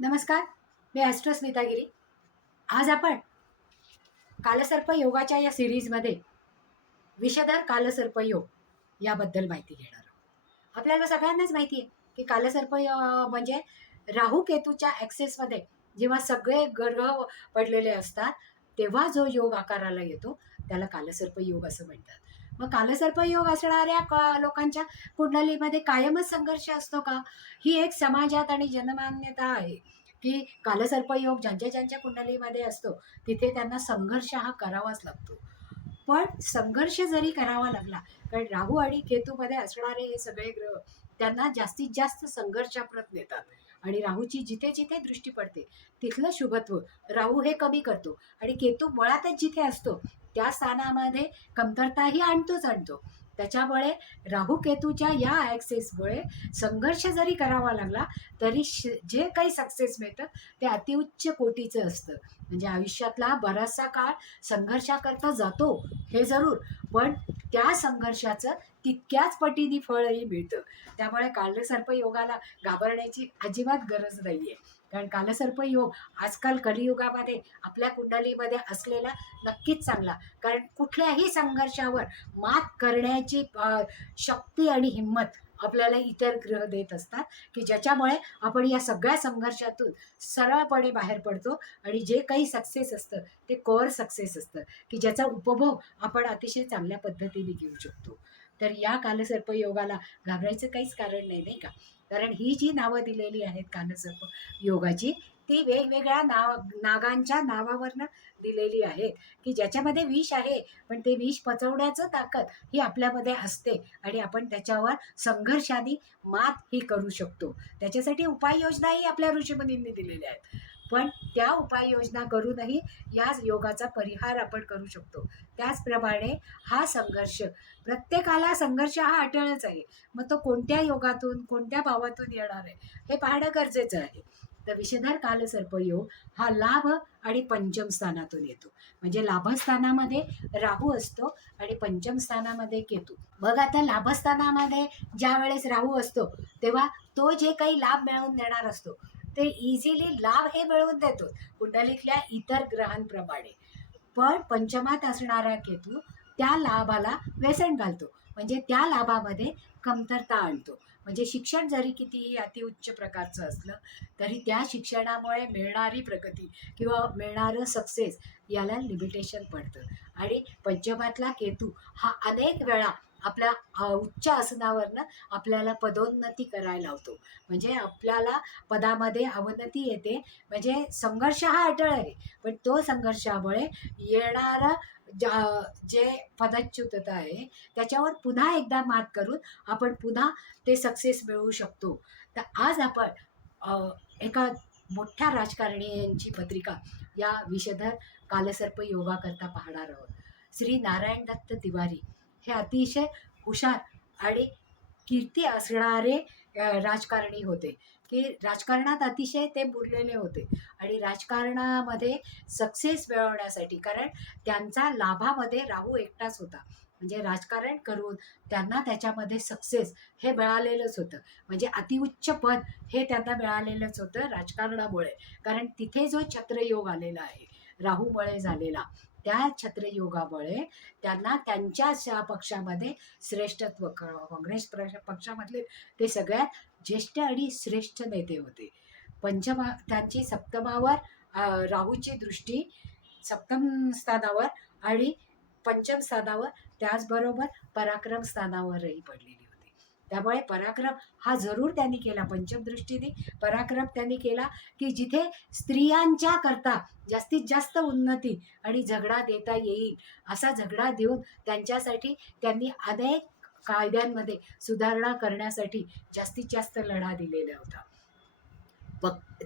नमस्कार मी ॲस्ट्रो स्मितागिरी आज आपण कालसर्प योगाच्या या सिरीजमध्ये विषधर कालसर्प योग याबद्दल माहिती घेणार आहोत. आपल्याला सगळ्यांनाच माहिती आहे की कालसर्प म्हणजे राहू केतूच्या ॲक्सेसमध्ये जेव्हा सगळे ग्रह पडलेले असतात तेव्हा जो योग आकाराला येतो त्याला कालसर्प योग असं म्हणतात. मग कालसर्प योग असणाऱ्या लोकांच्या कुंडलीमध्ये कायमच संघर्ष असतो का? ही एक समाजात आणि जनमान्यता आहे की कालसर्प योग ज्यांच्या ज्यांच्या कुंडलीमध्ये असतो तिथे त्यांना संघर्ष हा करावाच लागतो. पण संघर्ष जरी करावा लागला कारण राहू आणि केतूमध्ये असणारे हे सगळे ग्रह त्यांना जास्तीत जास्त संघर्षाप्रत नेतात. आणि राहूची जिथे जिथे दृष्टी पडते तिथलं शुभत्व राहू हे कमी करतो. आणि केतू मुळातच जिथे असतो त्या स्थानामध्ये कमतरताही आणतोच आणतो. त्याच्यामुळे राहू केतूच्या या ॲक्सेसमुळे संघर्ष जरी करावा लागला तरी जे काही सक्सेस मिळतं ते अतिउच्च कोटीचं असतं. म्हणजे आयुष्यातला बराचसा काळ संघर्षाकरता जातो हे जरूर. पण त्या संघर्षाचं तितक्याच पटीने फळही मिळतं. त्यामुळे कालसर्प योगाला घाबरण्याची अजिबात गरज नाही आहे कारण कालसर्प योग आजकाल कलियुगामध्ये आपल्या कुंडलीमध्ये असलेला नक्कीच चांगला. कारण कुठल्याही संघर्षावर मात करण्याची शक्ती आणि हिंमत आपल्याला इतर ग्रह देत असतात की ज्याच्यामुळे आपण या सगळ्या संघर्षातून सरळपणे बाहेर पडतो आणि जे काही सक्सेस असतं ते कोअर सक्सेस असतं की ज्याचा उपभोग आपण अतिशय चांगल्या पद्धतीने घेऊ शकतो. तर या कालसर्प योगाला घाबरायचं काहीच कारण नाही नाही का? कारण ही जी नावं दिलेली आहेत कालसर्प योगाची ती वेगवेगळ्या नाव नागांच्या नावावरनं दिलेली आहेत. की ज्याच्यामध्ये विष आहे पण ते विष पचवण्याचं ताकद ही आपल्यामध्ये असते आणि आपण त्याच्यावर संघर्षाने मात ही करू शकतो. त्याच्यासाठी उपाययोजनाही आपल्या ऋषीमुनींनी दिलेल्या आहेत. पण त्या उपाययोजना करूनही याच योगाचा परिहार आपण करू शकतो. त्याचप्रमाणे हा संघर्ष प्रत्येकाला संघर्ष हा अटळच आहे. मग तो कोणत्या योगातून कोणत्या भावातून येणार आहे हे पाहणं गरजेचं आहे. तर विषधर कालसर्प योग हा लाभ आणि पंचम स्थानातून येतो. म्हणजे लाभस्थानामध्ये राहू असतो आणि पंचम स्थानामध्ये केतू. मग आता लाभस्थानामध्ये ज्या वेळेस राहू असतो तेव्हा तो जे काही लाभ मिळवून देणार असतो ते इझिली लाभ हे मिळवून देतो. कुंडलीतल्या इतर ग्रहांप्रमाणे. पण पंचमात असणारा केतू त्या लाभाला व्यसन घालतो. म्हणजे त्या लाभामध्ये कमतरता आणतो. म्हणजे शिक्षण जरी कितीही अतिउच्च प्रकारचं असलं तरी त्या शिक्षणामुळे मिळणारी प्रगती किंवा मिळणारं सक्सेस याला लिमिटेशन पडतं. आणि पंचमातला केतू हा अनेक वेळा आपल्या उच्च आसनावरनं आपल्याला पदोन्नती करायला लावतो. म्हणजे आपल्याला पदामध्ये अवनती येते. म्हणजे संघर्ष हा अटळ आहे. पण तो संघर्षामुळे येणारं ज्या जे पदच्युतता आहे त्याच्यावर पुन्हा एकदा मात करून आपण पुन्हा ते सक्सेस मिळवू शकतो. तर आज आपण एका मोठ्या राजकारणी यांची पत्रिका या विषधर कालसर्प योगाकरता पाहणार आहोत. श्री नारायण दत्त तिवारी. हे अतिशय हुशार आणि कीर्ती असणारे राजकारणी होते. की राजकारणात अतिशय ते बुरलेले होते आणि राजकारणामध्ये सक्सेस मिळवण्यासाठी कारण त्यांचा लाभामध्ये राहू एकटाच होता. म्हणजे राजकारण करून त्यांना त्याच्यामध्ये सक्सेस हे मिळालेलंच होतं. म्हणजे अतिउच्च पद हे त्यांना मिळालेलंच होतं राजकारणामुळे. कारण तिथे जो छत्रयोग आलेला आहे राहूमुळे झालेला. त्या छत्रयोगामुळे त्यांना त्यांच्याच या पक्षामध्ये श्रेष्ठत्व काँग्रेस प्र- पक्षामधले ते सगळ्यात ज्येष्ठ आणि श्रेष्ठ नेते होते. पंचमा त्यांची सप्तमावर राहूची दृष्टी सप्तम स्थानावर आणि पंचम स्थानावर त्याचबरोबर पराक्रम स्थानावरही पडलेली. त्यामुळे पराक्रम हा जरूर त्यांनी केला. पंचमदृष्टीने पराक्रम त्यांनी केला की जिथे स्त्रियांच्या करता जास्तीत जास्त उन्नती आणि झगडा देता येईल असा झगडा देऊन त्यांच्यासाठी त्यांनी अनेक कायद्यांमध्ये सुधारणा करण्यासाठी जास्तीत जास्त लढा दिलेला होता.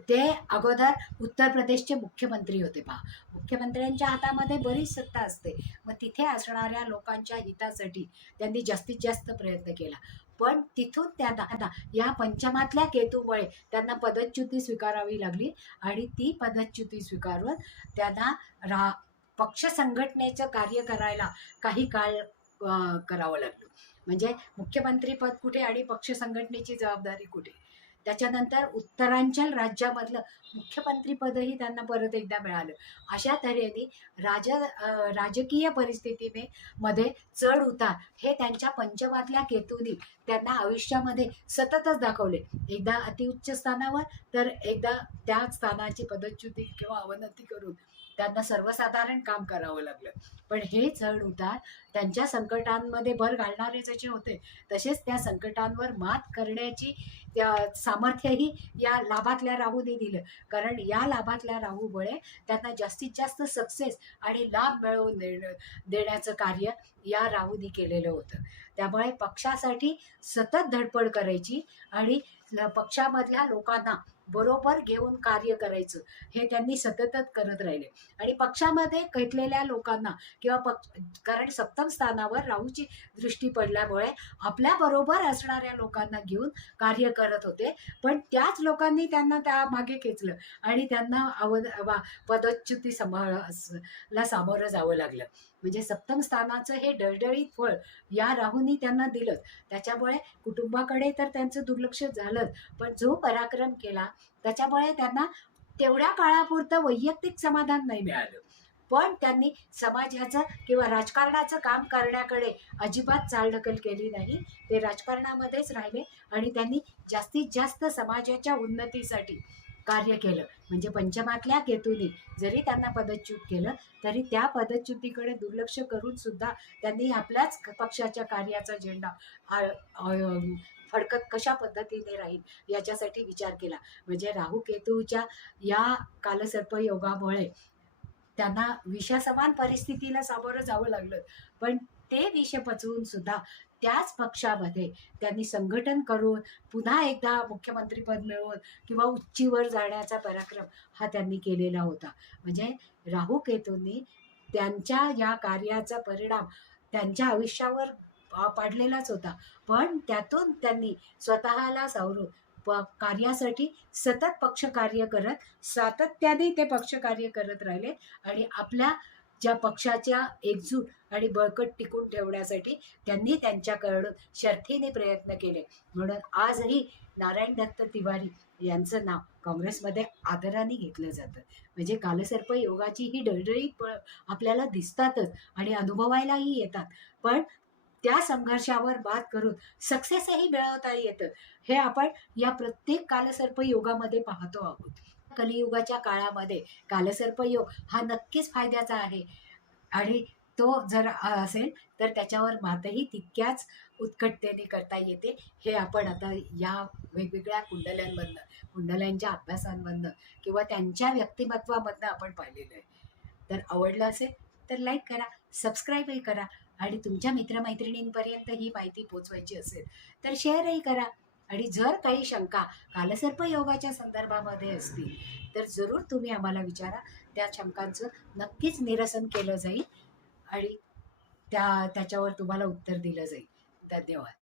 ते अगोदर उत्तर प्रदेशचे मुख्यमंत्री होते पहा. मुख्यमंत्र्यांच्या हातामध्ये बरीच सत्ता असते. मग तिथे असणाऱ्या लोकांच्या हितासाठी त्यांनी जास्तीत जास्त प्रयत्न केला. पण तिथून त्यांना आता या पंचमातल्या केतूमुळे त्यांना पदच्युती स्वीकारावी लागली आणि ती पदच्युती स्वीकारून त्यांना रा पक्ष संघटनेचं कार्य करायला काही काळ करावं लागलं. म्हणजे मुख्यमंत्रीपद कुठे आणि पक्ष संघटनेची जबाबदारी कुठे? त्याच्यानंतर उत्तरांचल राज्यामधलं मुख्यमंत्रीपदही त्यांना परत एकदा मिळालं. अशा तऱ्हेने राज राजकीय परिस्थितीने मध्ये चढ उतार हे त्यांच्या पंचमातल्या केतूनी त्यांना आयुष्यामध्ये सततच दाखवले. एकदा अतिउच्च स्थानावर तर एकदा त्या स्थानाची पदच्युती किंवा अवनती करून त्यांना सर्वसाधारण काम करावं लागलं. पण हे चढ उतार त्यांच्या संकटांमध्ये भर घालणारे जसे होते तसेच त्या संकटांवर मात करण्याची त्या सामर्थ्यही या लाभातल्या राहूने दिलं. कारण या लाभातल्या राहूमुळे त्यांना जास्तीत जास्त सक्सेस आणि लाभ मिळवून देणं देण्याचं कार्य या राहूनी केलेलं होतं. त्यामुळे पक्षासाठी सतत धडपड करायची आणि पक्षामधल्या लोकांना बरोबर घेऊन कार्य करायचं. हे त्यांनी सततच करत राहिले. आणि पक्षामध्ये खेटलेल्या लोकांना किंवा पक्ष कारण सप्तम स्थानावर राहूची दृष्टी पडल्यामुळे आपल्या बरोबर असणाऱ्या लोकांना घेऊन कार्य करत होते. पण त्याच लोकांनी त्यांना त्या मागे खेचलं आणि त्यांना अव पदच्युती सांभाळ ला सामोरं जावं लागलं. म्हणजे सप्तम स्थानाचं हे डळडळीत फळ या राहूनी त्यांना दिलंच. त्याच्यामुळे कुटुंबाकडे तर त्यांचं दुर्लक्ष झालंच. पण जो पराक्रम केला त्याच्यामुळे त्यांना तेवढ्या काळापुरतं वैयक्तिक समाधान नाही मिळालं. पण त्यांनी समाजाचं किंवा राजकारणाचं काम करण्याकडे अजिबात चालढकल केली नाही. ते राजकारणामध्येच राहिले आणि त्यांनी जास्तीत जास्त समाजाच्या उन्नतीसाठी कार्य केलं. म्हणजे पंचमातल्या केतूने जरी त्यांना पदच्युत केलं तरी त्या पदच्युतीकडे दुर्लक्ष करून सुद्धा त्यांनी आपल्याच पक्षाच्या कार्याचा झेंडा फडकत कशा पद्धतीने राहील याच्यासाठी विचार केला. म्हणजे राहू केतूच्या या कालसर्प योगामुळे त्यांना विषासमान परिस्थितीला सामोरं जावं लागलं. पण ते विष पचवून सुद्धा त्याच पक्षामध्ये त्यांनी संघटन करून पुन्हा एकदा मुख्यमंत्रीपद मिळवून किंवा उच्चीवर जाण्याचा पराक्रम हा त्यांनी केलेला होता. म्हणजे राहू केतूंनी त्यांच्या या कार्याचा परिणाम त्यांच्या आयुष्यावर पाडलेलाच होता. पण त्यातून त्यांनी स्वतःला सावरून प कार्यासाठी सतत पक्ष कार्य करत सातत्याने ते पक्ष कार्य करत राहिले आणि आपल्या ज्या पक्षाच्या एकजूट आणि बळकट टिकून ठेवण्यासाठी त्यांनी त्यांच्याकडून शर्थीने प्रयत्न केले. म्हणून आजही नारायण दत्त तिवारी यांचं नाव काँग्रेसमध्ये आदराने घेतलं जातं. म्हणजे कालसर्प योगाची ही डळडळी पळ आपल्याला दिसतातच आणि अनुभवायलाही येतात. पण त्या संघर्षावर मात करून सक्सेसही मिळवता येतं. हे आपण या प्रत्येक कालसर्प योगामध्ये पाहतो आहोत. कलियुगाच्या काळामध्ये कालसर्पयोग हा नक्कीच फायद्याचा आहे. आणि तो जर असेल तर त्याच्यावर मातही तितक्याच उत्कटतेने करता येते. हे आपण आता या वेगवेगळ्या कुंडल्यांमधनं कुंडल्यांच्या अभ्यासांमधनं किंवा त्यांच्या व्यक्तिमत्वामधनं आपण पाहिलेलं आहे. तर आवडलं असेल तर लाईक करा सबस्क्राईबही करा आणि तुमच्या मित्रमैत्रिणींपर्यंत ही माहिती पोचवायची असेल तर शेअरही करा. आणि जर काही शंका कालसर्प योगाच्या संदर्भामध्ये असतील तर जरूर तुम्ही आम्हाला विचारा. त्या शंकांचं नक्कीच निरसन केलं जाईल आणि त्या त्याच्यावर तुम्हाला उत्तर दिलं जाईल. धन्यवाद.